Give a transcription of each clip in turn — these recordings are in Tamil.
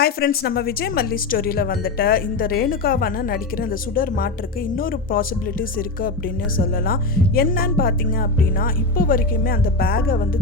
ஹாய் ஃப்ரெண்ட்ஸ், நம்ம விஜய் மல்லி ஸ்டோரியில் வந்துட்டு இந்த ரேணுகாவான நடிக்கிற இந்த சுடர் மாற்றுக்கு இன்னொரு பாசிபிலிட்டிஸ் இருக்குது அப்படின்னு சொல்லலாம். என்னன்னு பார்த்தீங்க அப்படின்னா, இப்போ வரைக்குமே அந்த பேக்கை வந்து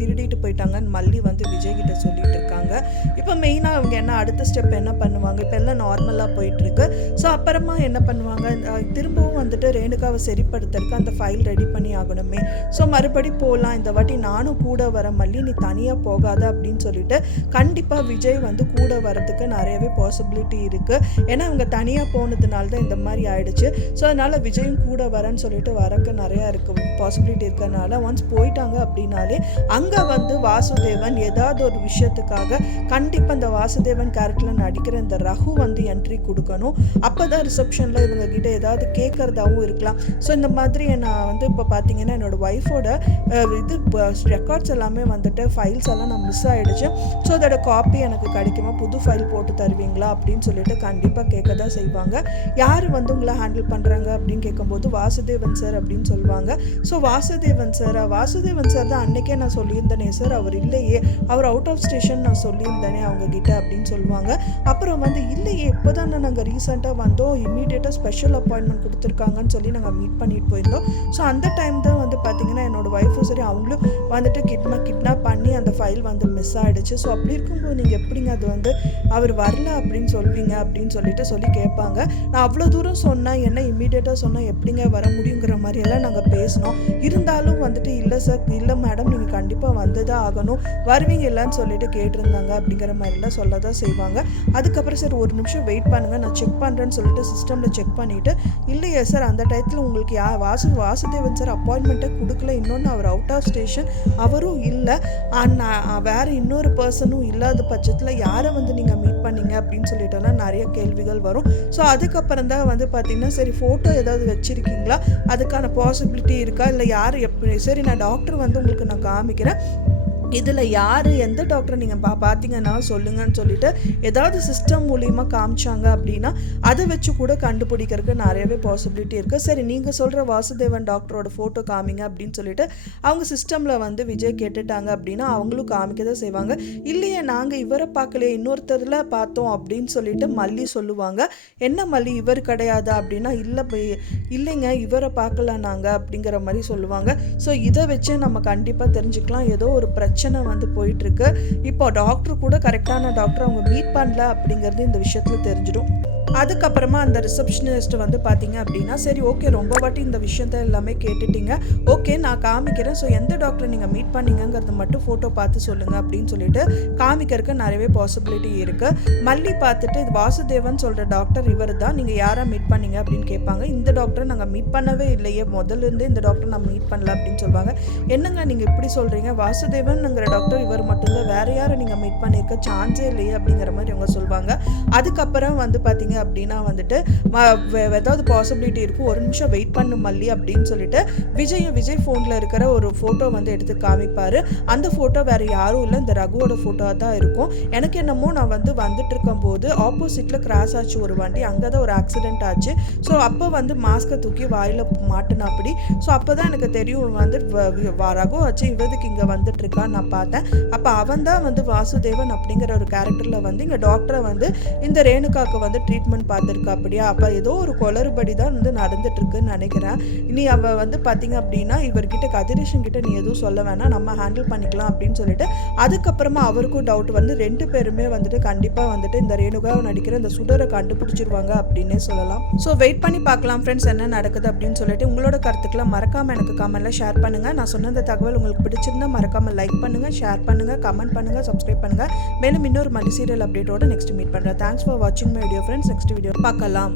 திருடிட்டு போயிட்டாங்கன்னு மல்லி வந்து விஜய் கிட்ட சொல்லிட்டு இருக்காங்க. இப்போ மெயினாக அவங்க அடுத்த ஸ்டெப் என்ன பண்ணுவாங்க, இப்போ எல்லாம் நார்மலாக போயிட்டுருக்கு. ஸோ அப்புறமா என்ன பண்ணுவாங்க, திரும்பவும் வந்துட்டு ரேணுகாவை சரிப்படுத்துறதுக்கு அந்த ஃபைல் ரெடி பண்ணி ஆகணுமே. ஸோ மறுபடி போகலாம், இந்த வாட்டி நானும் கூட வர மல்லி, நீ தனியாக போகாத அப்படின்னு சொல்லிட்டு கண்டிப்பாக விஜய் வந்து கூட வரதுக்கு நிறையவே பாசிபிலிட்டி இருக்குது. ஏன்னா அவங்க தனியாக போனதுனால தான் இந்த மாதிரி ஆயிடுச்சு. ஸோ அதனால் விஜயும் கூட வரேன்னு சொல்லிட்டு வரக்கு நிறையா இருக்குது பாசிபிலிட்டி இருக்கிறதுனால ஒன்ஸ் போயிட்டாங்க அப்படின்னாலே அங்கே வந்து வாசுதேவன் ஏதாவது ஒரு விஷயத்துக்காக கண்டிப்பாக இந்த வாசுதேவன் கேரக்டரில் நடிக்கிற இந்த ரகு வந்து என்ட்ரி கொடுக்கணும். அப்போ தான் ரிசப்ஷனில் இவங்க கிட்ட ஏதாவது கேட்குறதாகவும் இருக்கலாம். ஸோ இந்த மாதிரி நான் வந்து இப்போ பார்த்தீங்கன்னா என்னோடய ஒய்ஃபோட ரெக்கார்ட்ஸ் எல்லாமே வந்துட்டு ஃபைல்ஸ் எல்லாம் நான் மிஸ் ஆகிடுச்சு. ஸோ அதோட காப்பி எனக்கு கிடைக்குமா, புது ஃபைல் போட்டு தருவீங்களா அப்படின்னு சொல்லிட்டு கண்டிப்பாக கேட்க தான் செய்வாங்க. யார் வந்து உங்களை ஹேண்டில் பண்ணுறாங்க அப்படின்னு கேட்கும்போது வாசுதேவன் சார் அப்படின்னு சொல்லுவாங்க. ஸோ வாசுதேவன் சார் தான் அன்றைக்கே நான் சொல்லியிருந்தேனே சார், அவர் இல்லையே, அவர் அவுட் ஆஃப் ஸ்டேஷன் நான் சொல்லியிருந்தேனே அவங்கக்கிட்ட அப்படின்னு சொல்லுவாங்க. அப்புறம் வந்து இல்லையே, இப்போ தான் நாங்கள் ரீசெண்டாக வந்தோம், இம்மீடியட்டாக ஸ்பெஷல் அப்பாயின்மெண்ட் கொடுத்துருக்காங்கன்னு சொல்லி நாங்கள் மீட் பண்ணிட்டு போயிருந்தோம். ஸோ அந்த டைம் தான் வந்து பார்த்திங்கன்னா என்னோடய ஒய்ஃபும் சரி அவங்களும் வந்துட்டு கிட்னாப் பண்ணி அந்த ஃபைல் வந்து மிஸ் ஆகிடுச்சு. ஸோ அப்படி இருக்கும்போது நீங்கள் எப்படிங்க அது வந்து அவர் வரல அப்படின்னு சொல்வீங்க அப்படின்னு சொல்லி கேட்பாங்க. நான் அவ்வளோ தூரம் சொன்னேன், என்ன இம்மீடியட்டாக சொன்னால் எப்படிங்க வர முடியுங்கிற மாதிரியெல்லாம் நாங்கள் பேசினோம். இருந்தாலும் வந்துட்டு இல்லை சார், இல்லை மேடம், நீங்கள் கண்டிப்பாக வந்து தான் ஆகணும், வருவீங்க இல்லைன்னு சொல்லிட்டு கேட்டிருந்தாங்க அப்படிங்கிற மாதிரிலாம் சொல்ல தான் செய்வாங்க. அதுக்கப்புறம் சார் ஒரு நிமிஷம் வெயிட் பண்ணுங்கள், நான் செக் பண்ணுறேன்னு சொல்லிட்டு சிஸ்டமில் செக் பண்ணிவிட்டு, இல்லையே சார் அந்த டயத்தில் உங்களுக்கு வாசுதேவன் சார் அப்பாயின்மெண்ட்டை கொடுக்கல, இன்னொன்று அவர் அவுட் ஆஃப் ஸ்டேஷன், அவரும் இல்லை, வேறு இன்னொரு பர்சனும் இல்லாத பட்சத்தில் யாரை வந்து நீங்கள் மீட் பண்ணீங்க அப்படின்னு சொல்லிட்டுலாம் நிறைய கேள்விகள் வரும். ஸோ அதுக்கப்புறம் தான் வந்து பார்த்தீங்கன்னா சரி ஃபோட்டோ ஏதாவது வச்சுருக்கீங்களா, அதுக்கான பாசிபிலிட்டி இருக்கா, இல்லை யார் எப்படி, சரி நான் டாக்டர் வந்து உங்களுக்கு நான் காமிக்கிறேன், இதில் யார் எந்த டாக்டரை நீங்கள் பார்த்தீங்கன்னா சொல்லுங்கன்னு சொல்லிட்டு ஏதாவது சிஸ்டம் மூலிமா காமிச்சாங்க அப்படின்னா அதை வச்சு கூட கண்டுபிடிக்கிறதுக்கு நிறையவே பாசிபிலிட்டி இருக்குது. சரி நீங்கள் சொல்கிற வாசுதேவன் டாக்டரோட ஃபோட்டோ காமிங்க அப்படின்னு சொல்லிட்டு அவங்க சிஸ்டமில் வந்து விஜய் கேட்டுட்டாங்க அப்படின்னா அவங்களும் காமிக்க தான் செய்வாங்க. இல்லையே நாங்கள் இவரை பார்க்கலையே, இன்னொருத்தரில் பார்த்தோம் அப்படின்னு சொல்லிட்டு மல்லி சொல்லுவாங்க. என்ன மல்லி இவர் கிடையாதா அப்படின்னா, இல்லைங்க இவரை பார்க்கல நாங்கள் அப்படிங்கிற மாதிரி சொல்லுவாங்க. ஸோ இதை வச்சு நம்ம கண்டிப்பாக தெரிஞ்சுக்கலாம் ஏதோ ஒரு பிரச்சனை வந்து போயிட்டுருக்கு. இப்போ டாக்டர் கூட கரெக்டான டாக்டர் அவங்க மீட் பண்ணல அப்படிங்கிறது இந்த விஷயத்தில் தெரிஞ்சிடும். அதுக்கப்புறமா அந்த ரிசப்ஷனிஸ்ட் வந்து பார்த்தீங்க அப்படின்னா, சரி ஓகே ரொம்ப வாட்டி இந்த விஷயத்த எல்லாமே கேட்டுட்டீங்க, ஓகே நான் காமிக்கிறேன், ஸோ எந்த டாக்டரை நீங்கள் மீட் பண்ணீங்கிறது மட்டும் ஃபோட்டோ பார்த்து சொல்லுங்கள் அப்படின்னு சொல்லிட்டு காமிக்கிறதுக்கு நிறையவே பாசிபிலிட்டி இருக்குது. மல்லி பார்த்துட்டு வாசுதேவன் சொல்கிற டாக்டர் இவர் தான், நீங்கள் யாரை மீட் பண்ணீங்க அப்படின்னு கேட்பாங்க. இந்த டாக்டரை நாங்கள் மீட் பண்ணவே இல்லையே, முதல்லேருந்து இந்த டாக்டர் நான் மீட் பண்ணல அப்படின்னு சொல்லுவாங்க. என்னங்க நீங்கள் இப்படி சொல்கிறீங்க, வாசுதேவன்ங்கிற டாக்டர் இவர் மட்டும்தான், வேறு யாரை நீங்கள் மீட் பண்ணியிருக்க சான்ஸே இல்லையே அப்படிங்கிற மாதிரி அவங்க சொல்லுவாங்க. அதுக்கப்புறம் வந்து பார்த்தீங்க அப்படின்னா வந்துட்டு ஏதாவது பாசிபிலிட்டி இருக்கும், ஒரு நிமிஷம் வெயிட் பண்ணு மல்லி அப்படின்னு சொல்லிட்டு விஜய் ஃபோனில் இருக்கிற ஒரு ஃபோட்டோ வந்து எடுத்து காமிப்பார். அந்த ஃபோட்டோ வேறு யாரும் இல்லை, இந்த ரகுவோட ஃபோட்டோ தான் இருக்கும். எனக்கு என்னமோ நான் வந்துட்டு இருக்கும்போது ஆப்போசிட்டில் கிராஸ் ஆச்சு ஒரு வண்டி, அங்கே தான் ஒரு ஆக்சிடென்ட் ஆச்சு. ஸோ அப்போ வந்து மாஸ்கை தூக்கி வாயில் மாட்டினா அப்படி. ஸோ அப்போ தான் எனக்கு தெரியும் வந்து ரகு ஆச்சு இவதுக்கு இங்கே வந்துட்டு இருக்கான்னு நான் பார்த்தேன். அப்போ அவன் தான் வந்து வாசுதேவன் அப்படிங்கிற ஒரு கேரக்டரில் வந்து இங்கே டாக்டரை வந்து இந்த ரேணுகாவுக்கு வந்து ட்ரீட்மெண்ட் பார்த்துருக்கா அப்படியா. அப்போ ஏதோ ஒரு குளறுபடி தான் வந்து நடந்துட்டு இருக்குன்னு நினைக்கிறேன். இனி அவ வந்து பார்த்தீங்க அப்படின்னா இவர்கிட்ட கதிரேஷன் கிட்ட நீ எதுவும் சொல்ல வேணாம், நம்ம ஹேண்டில் பண்ணிக்கலாம் அப்படின்னு சொல்லிட்டு அதுக்கப்புறமா அவருக்கும் டவுட் வந்து ரெண்டு பேருமே வந்துட்டு கண்டிப்பாக வந்துட்டு இந்த ரேணுகாவை நடிக்கிற இந்த சுடரை கண்டுபிடிச்சிருவாங்க அப்படின்னே சொல்லலாம். ஸோ வெயிட் பண்ணி பார்க்கலாம் ஃப்ரெண்ட்ஸ் என்ன நடக்குது அப்படின்னு சொல்லிட்டு. உங்களோட கருத்துக்களை மறக்காமல் எனக்கு கமெண்ட்ல ஷேர் பண்ணுங்கள். நான் சொன்ன இந்த தகவல் உங்களுக்கு பிடிச்சிருந்தா மறக்காமல் லைக் பண்ணுங்கள், ஷேர் பண்ணுங்கள், கமெண்ட் பண்ணுங்கள், சப்ஸ்கிரைப் பண்ணுங்கள். மேலும் இன்னொரு மல்லி சீரியல் அப்டேட்டோட நெக்ஸ்ட் மீட் பண்ணுறேன். தேங்க்ஸ் ஃபார் வாட்சிங் my video friends. Next video பார்க்கலாம்.